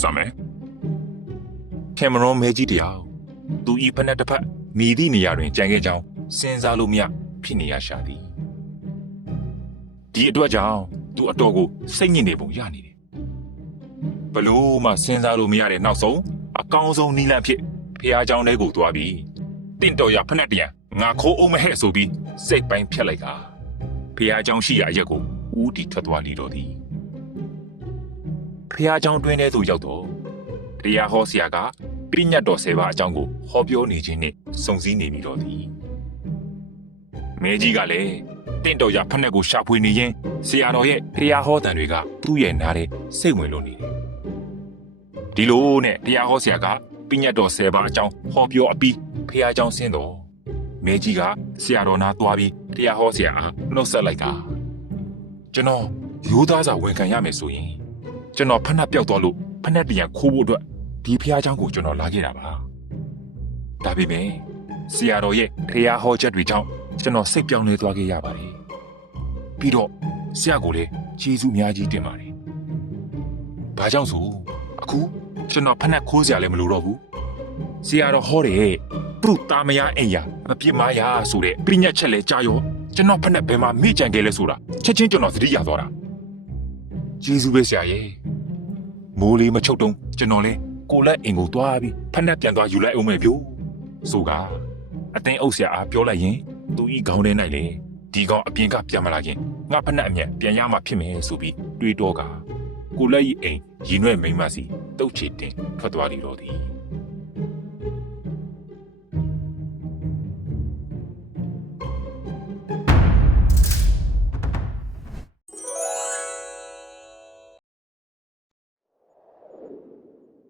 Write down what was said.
စမယ်ကင်မရွန်မဲကြီးတယောက်သူဤဖက်နဲ့တစ်ဖက်မိသည့်နေရာတွင်ကြံခဲ့ကြောင်းစဉ်းစားလို့မရဖြစ်နေရရှာသည်ဒီအတွက်ကြောင့်သူအတော်ကိုစိတ်ညစ်နေပုံရနေတယ်ဘလို့မှစဉ်းစားလို့မရတဲ့နောက်ဆုံးအကောင်းဆုံးနီလန့်ဖြစ်ဖះเจ้าထဲကိုသွားပြီးတင့်တော်ရဖက်နဲ့တရံငါခိုးအောင်မဟဲ့ဆိုပြီးစိတ်ပိုင်းဖြတ်လိုက်ကဖះเจ้าရှိရာအရက်ကိုဦးတီထွက်သွားလေတော့သည် ဖះเจ้าတွင်ထဲသို့ရောက်တော့တရားဟောဆရာကပြိညတ်တော်ဆယ်ပါးအကြောင်းကိုဟောပြောနေခြင်းနှင့်စုံစည်းနေပြီတော့သည်မဲကြီးကလည်းတင့်တော်ရဖက်နဲ့ကိုရှာဖွေနေရင်ဆရာတော်ရဲ့တရားဟောတန်တွေကသူ့ရဲ့နားထဲစိတ်ဝင်လို့နေတယ်ဒီလိုနဲ့တရားဟောဆရာကပြိညတ်တော်ဆယ်ပါးအကြောင်းဟောပြောအပြီးဖះเจ้าဆင်းတော့မဲကြီးကဆရာတော်နာသွားပြီးတရားဟောဆရာအားနှုတ်ဆက်လိုက်ကကျွန်တော်ရိုးသားစွာဝန်ခံရမယ်ဆိုရင် ကျွန်တော်ဖက်နှက်ပျောက်သွားလို့ဖက်နှက်တရံခိုးဖို့အတွက်ဒီဖះเจ้าကိုကျွန်တော်လာခဲ့တာပါဒါပေမဲ့ဆရာတော်ရဲ့ခရီးဟောချက်တွေကြောင့်ကျွန်တော်စိတ်ပြောင်းလဲသွားခဲ့ရပါတယ်ပြီးတော့ဆရာကိုလည်းကျေးဇူးအများကြီးတင်ပါတယ်ဘာကြောင့်ဆိုအခုကျွန်တော်ဖက်နှက်ခိုးစရာလည်းမလိုတော့ဘူးဆရာတော်ဟောတယ်သူ့တာမယာအိမ်ယာမပြစ်မယာဆိုတဲ့ပြညတ်ချက်လဲကြားရောကျွန်တော်ဖက်နှက်ဘယ်မှာမိကြံခဲ့လဲဆိုတာချက်ချင်းကျွန်တော်သတိရသွားတာကျေးဇူးပဲဆရာရဲ့ မိုးလေးမချုပ်တုံးကျွန်တော်လဲကိုလက်အင်ကိုသွားပြီးဖက်နှက်ပြန်သွားယူလိုက်အောင်မယ်ဗျို့ဆိုကအတင်းအုပ်ဆရာအားပြောလိုက်ရင်သူဤခေါင်းထဲ၌လေဒီကောင်အပြင်ကပြန်မလာခင်ငါဖက်နှက်အမျက်ပြန်ရမှာဖြစ်မယ်ဆိုပြီးတွေးတော့ကကိုလက်ဤအိမ်ရင်ရွဲ့မိန်မစီတုတ်ချေတင်ထွက်သွားလိတော့သည်